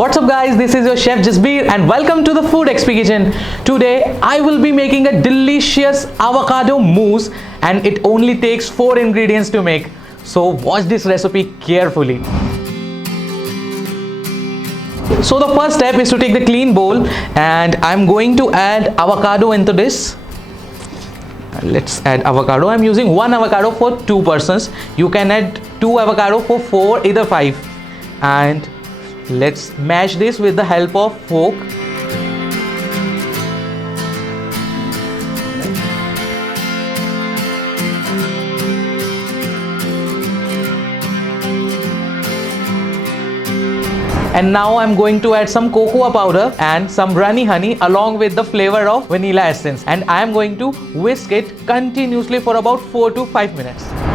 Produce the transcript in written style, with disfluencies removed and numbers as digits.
What's up guys, this is your chef Jasbir and welcome to the TheFoodXP kitchen. Today I will be making a delicious avocado mousse and it only takes 4 ingredients to make. So watch this recipe carefully. So the first step is to take the clean bowl and I'm going to add avocado into this. Let's add avocado. I'm using 1 avocado for 2 persons. You can add 2 avocado for 4, either 5. And let's mash this with the help of fork. And now I'm going to add some cocoa powder and some runny honey along with the flavor of vanilla essence, and I am going to whisk it continuously for about 4 to 5 minutes.